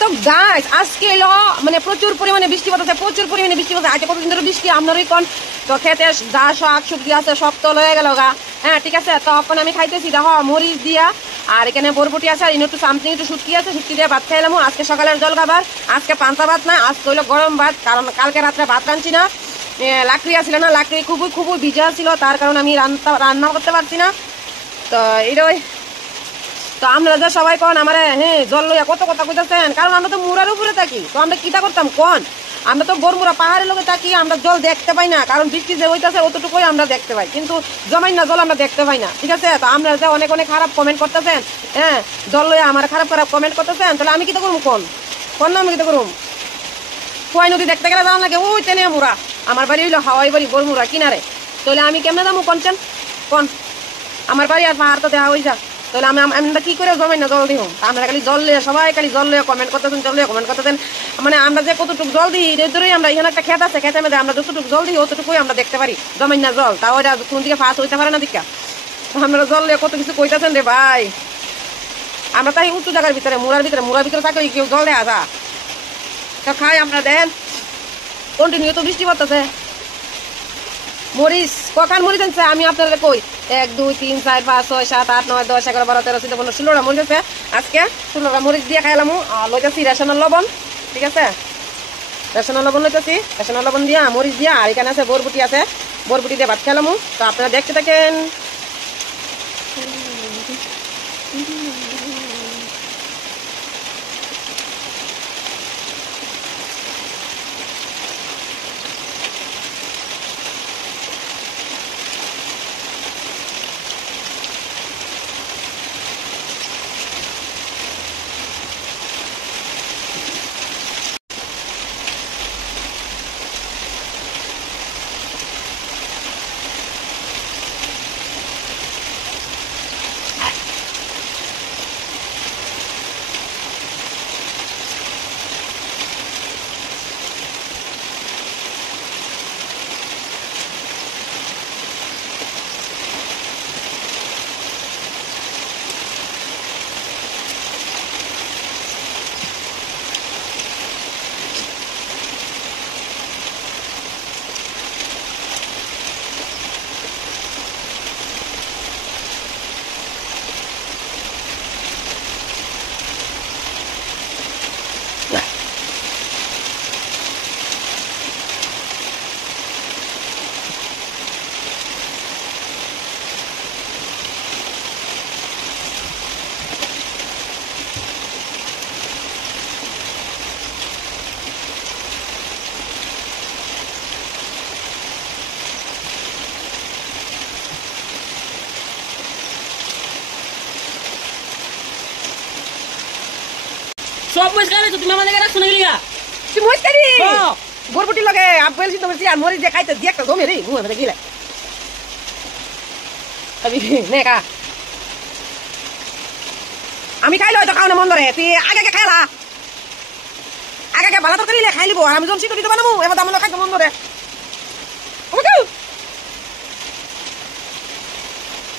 তো গাছ আজকে এলো মানে প্রচুর পরিমাণে বৃষ্টি পড়তেছে, প্রচুর পরিমাণে বৃষ্টি পড়তেছে। আজকে কতদিন ধরে বৃষ্টি আপনারই কোন তো খেতে যা শাক সবজি আছে সব তো লয়ে গেল গা। হ্যাঁ ঠিক আছে, তখন আমি খাইতেছি দেখো মরিচ দিয়া, আর এখানে বরবটি আছে, আর একটু সামথিং একটু শুটকি আছে, শুটকি দিয়ে ভাত খাইলাম। আজকে সকালের জল খাবার, আজকে পান্তা ভাত না, আজকে হইলো গরম ভাত, কারণ কালকে রাত্রে ভাত রাঁধছি না, লাকড়ি আসছিল না, লাকড়ি খুবই খুবই ভিজা ছিল, তার কারণে আমি রান্না করতে পারছি না। তো এইটাই তো আমরা যা সবাই কন আমার হ্যাঁ জল লইয়া কত কথা কইতেছেন, কারণ আমরা তো মুড়ার উপরে থাকি, তো আমরা কিটা করতাম কন, আমরা তো বরমুড়া পাহাড়ের লোকে থাকি, আমরা জল দেখতে পাই না, কারণ বৃষ্টি যে হইতেছে অতটুকুই আমরা দেখতে পাই, কিন্তু জমাই না জল আমরা দেখতে পাই না। ঠিক আছে, তো আমরা যে অনেক অনেক খারাপ কমেন্ট করতেছেন, হ্যাঁ জল লইয়া আমার খারাপ খারাপ কমেন্ট করতেছেন, তাহলে আমি কিটা করবো কোন না আমি কিটা করবো? খোয়াই নদী দেখতে গেলে যাওয়া লাগে ওই তেনে মুড়া, আমার বাড়ি হইলো হাওয়াই বাড়ি বরমুড়া কিনারে, তাহলে আমি কেমনে যাবো কোনছেন কোন? আমার বাড়ি আর পাহাড় তো দেওয়া হয়ে যা, তাহলে আমরা কি করে জমাই না জল দিব? আমরা খালি জল লিয়ে সবাই খালি জল লিয়ে কমেন্ট করতেছেন, জল লিয়ে কমেন্ট করতেছেন, মানে আমরা যে কতটুকু জল দিই এর ধরেই আমরা এখানে একটা খেত আছে, খেতের মধ্যে আমরা যতটুকু জল দিই অতটুকুই আমরা দেখতে পারি, জমাই না জল, তাও এটা কোন দিকে ফাঁস হইতে পারে না দিকা। আমরা জল লিয়ে কত কিছু কইতেছেন রে ভাই, আমরা তাই উঁচু জায়গার ভিতরে মুড়ার ভিতরে থাকলে কেউ জল দেয়া যা তো খাই আমরা দেন, কন্টিনিউ তো বৃষ্টি পড়তেছে। মরিচ কখান মরিচ আনছে আমি আপনাদের কই, 1 2 3 4 5 6 7 8 9 10 11 12 13 14 15 16টা মরিচ আছে, আজকে 16টা মরিচ দিয়ে খাইলাম। লইতেছি রেশনের লবণ, ঠিক আছে রেশনের লবণ লইতেছি, রেশনের লবণ দিয়া মরিচ দিয়া, আর এখানে আছে বরবটি আছে, বরবটি দিয়ে ভাত খেলাম। তো আপনারা দেখতে থাকেন। সব মরিচ খাইছো তুমি আমাদের রাখছো না গিয়া তুই মরিচ খাবি বরবটি লগে আপেল সিদ্ধ করছি আর মরিচ দিয়ে খাইতে দিয়ে একটা জমে রে মুখে মধ্যে গিলে নে কা আমি খাইলে হয়তো খাও না মন ধরে, তুই আগে খাইলা আগে ভালো তরকারি খাই লিব, আর আমি যখন সিদ্ধ দিতে বানাবো এবার আমার খাইতে মন ধরে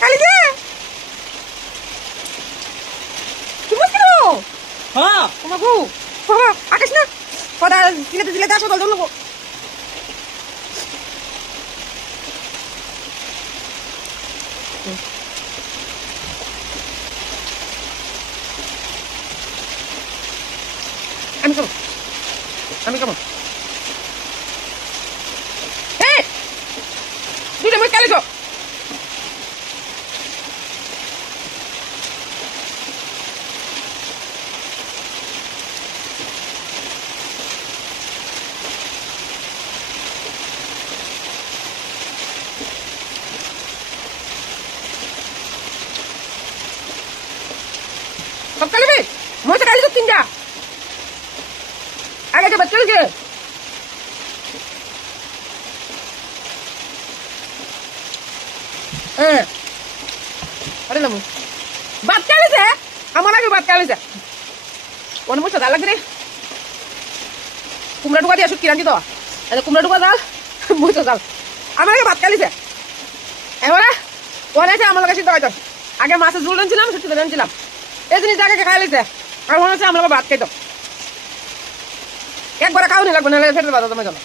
খালি যে তুই মরিচ খাবো। হ্যাঁ তোমার বউ আকাশ না কথা দিলে আসো দল নেবো। আমি কেমন দুইটা মই কালিছ সব কালিবি মই তো কালিছ তিনটা আগে যে বাচ্চা যে আরে নামু ভাত খাইছে আমার আগে ভাত খাইছে অনেক মশলা ডাল লাগছে রে, কুমড়া টুকা দিয়ে শুটকি রাঁধি তো কুমড়া টুকা ডাল মরিচ ডাল আমার আগে ভাত খাইছে। এবারে অনেকে আমার কাছে সিদ্ধ হয়তো আগে মাছের ঝোল রাঁধছিলাম শুটকি রাঁধছিলাম এই জিনিস আগে খাই লিছে আর মনে হচ্ছে আমরা ভাত খাইতো একবারে খাওয়ানি লাগবে না ফেটে বাধা তোমার জন্য